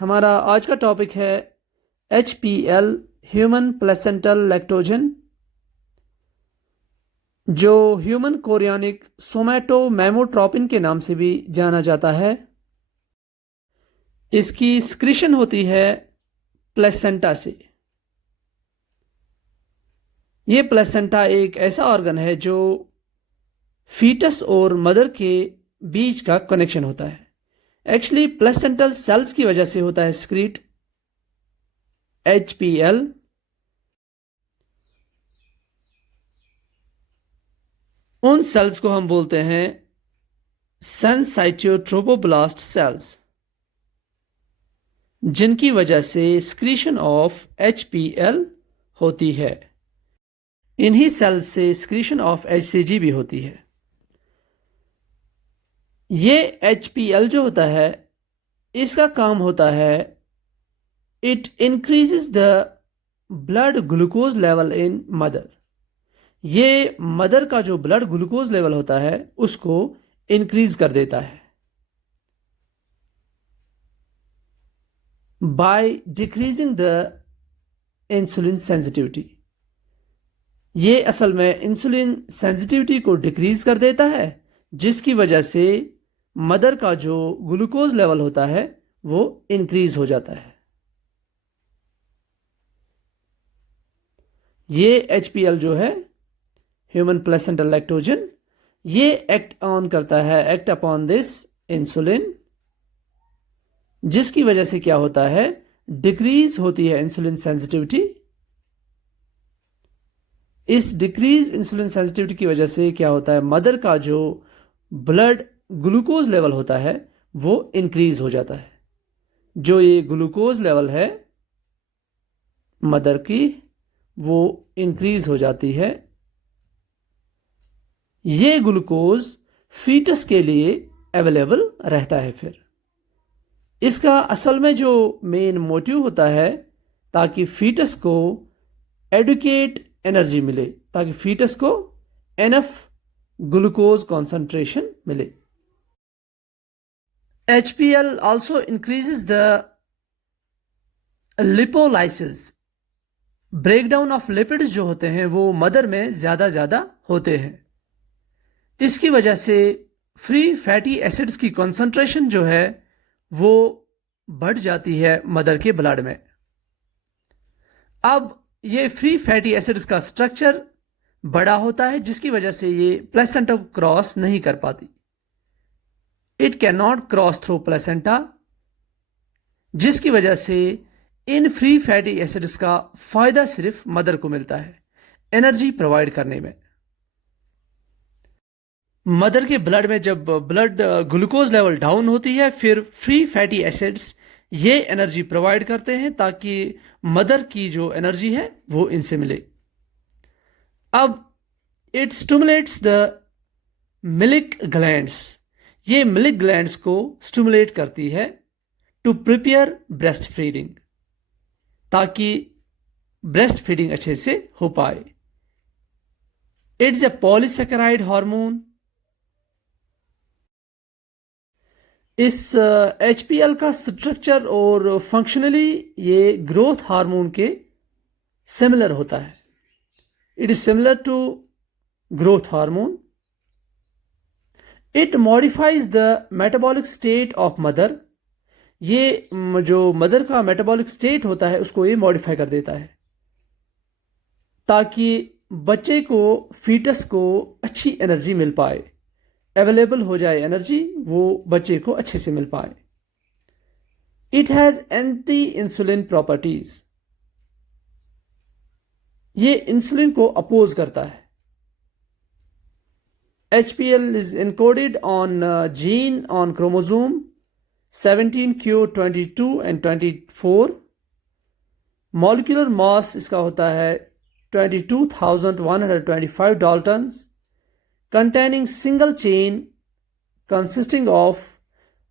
हमारा आज का टॉपिक है HPL ह्यूमन प्लेसेंटल लैक्टोजन, जो ह्यूमन कोरियानिक सोमैटोमेमोट्रोपिन के नाम से भी जाना जाता है। इसकी स्क्रीशन होती है प्लेसेंटा से। ये प्लेसेंटा एक ऐसा ऑर्गन है जो फीटस और मदर के बीच का कनेक्शन होता है। एक्चुअली प्लेसेंटल सेल्स की वजह से होता है स्क्रीट HPL। उन सेल्स को हम बोलते हैं सेंसाइटोट्रोपोब्लास्ट सेल्स, जिनकी वजह से स्क्रीशन ऑफ HPL होती है। इन्हीं सेल्स से स्क्रीशन ऑफ HCG भी होती है। ये HPL जो होता है, इसका काम होता है it increases the blood glucose level in mother. ये मदर का जो ब्लड ग्लूकोज लेवल होता है उसको इंक्रीज कर देता है by decreasing the insulin sensitivity. ये असल में इंसुलिन सेंसिटिविटी को डिक्रीज कर देता है, जिसकी वजह से मदर का जो ग्लूकोज लेवल होता है वो इंक्रीज हो जाता है। ये HPL जो है ह्यूमन प्लेसेंटल लैक्टोजन, ये एक्ट अपॉन दिस इंसुलिन, जिसकी वजह से क्या होता है, डिक्रीज होती है इंसुलिन सेंसिटिविटी। इस डिक्रीज इंसुलिन सेंसिटिविटी की वजह से क्या होता है, मदर का जो ब्लड ग्लूकोज लेवल होता है वो इंक्रीज हो जाता है। जो ये ग्लूकोज लेवल है मदर की, वो इंक्रीज हो जाती है। ये ग्लूकोज फीटस के लिए अवेलेबल रहता है। फिर इसका असल में जो मेन मोटिव होता है, ताकि फीटस को एडुकेट एनर्जी मिले, ताकि फीटस को एनफ ग्लूकोज कॉन्सेंट्रेशन मिले। HPL also increases the lipolysis। Breakdown of lipids जो होते हैं वो मदर में ज़्यादा होते हैं। इसकी वजह से फ्री फैटी एसिड्स की कॉन्सेंट्रेशन जो है वो बढ़ जाती है मदर के ब्लड में। अब ये फ्री फैटी एसिड्स का स्ट्रक्चर बड़ा होता है, जिसकी वजह से ये प्लेसेंटा को क्रॉस नहीं कर पाती। It can not cross through placenta, जिसकी वजह से इन फ्री फैटी एसिड्स का फायदा सिर्फ मदर को मिलता है एनर्जी प्रोवाइड करने में। मदर के ब्लड में जब ब्लड ग्लूकोज लेवल डाउन होती है, फिर फ्री फैटी एसिड्स ये एनर्जी प्रोवाइड करते हैं ताकि मदर की जो एनर्जी है वो इनसे मिले। अब it stimulates the milk glands. ये मिल्क ग्लैंड्स को स्टिमुलेट करती है टू प्रिपेयर ब्रेस्ट फीडिंग, ताकि ब्रेस्ट फीडिंग अच्छे से हो पाए। It's a polysaccharide hormone. इस HPL का स्ट्रक्चर और फंक्शनली ये ग्रोथ हार्मोन के सिमिलर होता है। It is similar to growth hormone. It modifies the metabolic state of mother. ये जो मदर का मेटाबॉलिक स्टेट होता है उसको ये मॉडिफाई कर देता है, ताकि बच्चे को, फीटस को अच्छी एनर्जी मिल पाए, अवेलेबल हो जाए एनर्जी, वो बच्चे को अच्छे से मिल पाए। It has anti insulin properties. ये इंसुलिन को अपोज करता है। HPL is encoded on gene on chromosome 17q22 and 24। Molecular mass इसका होता है 22,125 Dalton's, containing single chain consisting of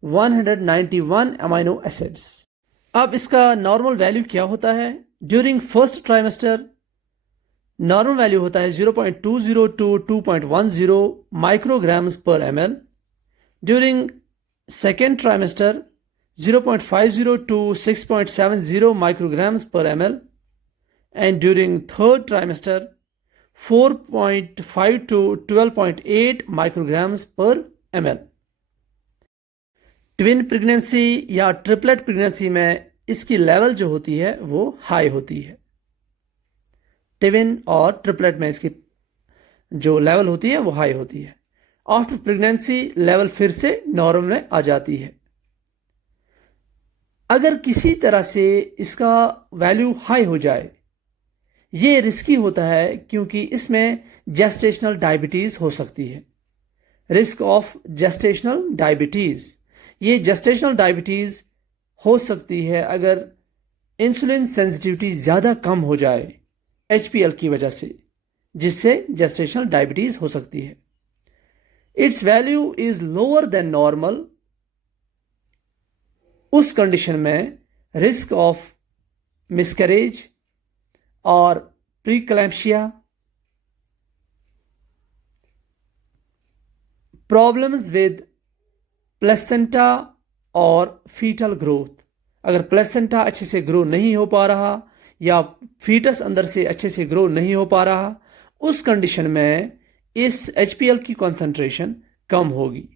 191 amino acids। अब इसका नॉर्मल वैल्यू क्या होता है? During first trimester normal value होता है 0.20 to 2.10 माइक्रोग्राम्स पर ml। During second trimester 0.50 to 6.70 micrograms per ml, and during third trimester 4.5 to 12.8 micrograms per ml. Twin pregnancy या triplet pregnancy में इसकी लेवल जो होती है वो हाई होती है। ट्विन और ट्रिपलेट में इसकी जो लेवल होती है वो हाई होती है। आफ्टर प्रेगनेंसी लेवल फिर से नॉर्मल में आ जाती है। अगर किसी तरह से इसका वैल्यू हाई हो जाए, ये रिस्की होता है क्योंकि इसमें जेस्टेशनल डायबिटीज हो सकती है। रिस्क ऑफ जेस्टेशनल डायबिटीज, ये जेस्टेशनल डायबिटीज हो सकती है अगर इंसुलिन सेंसिटिविटी ज़्यादा कम हो जाए HPL की वजह से, जिससे जेस्टेशनल डायबिटीज हो सकती है। It's value is lower than normal, उस कंडीशन में रिस्क ऑफ मिसकैरेज और प्रीक्लैम्पशिया, प्रॉब्लम्स विद प्लेसेंटा और फीटल ग्रोथ, अगर प्लेसेंटा अच्छे से ग्रो नहीं हो पा रहा या फीटस अंदर से अच्छे से ग्रो नहीं हो पा रहा, उस कंडीशन में इस HPL की कॉन्सेंट्रेशन कम होगी।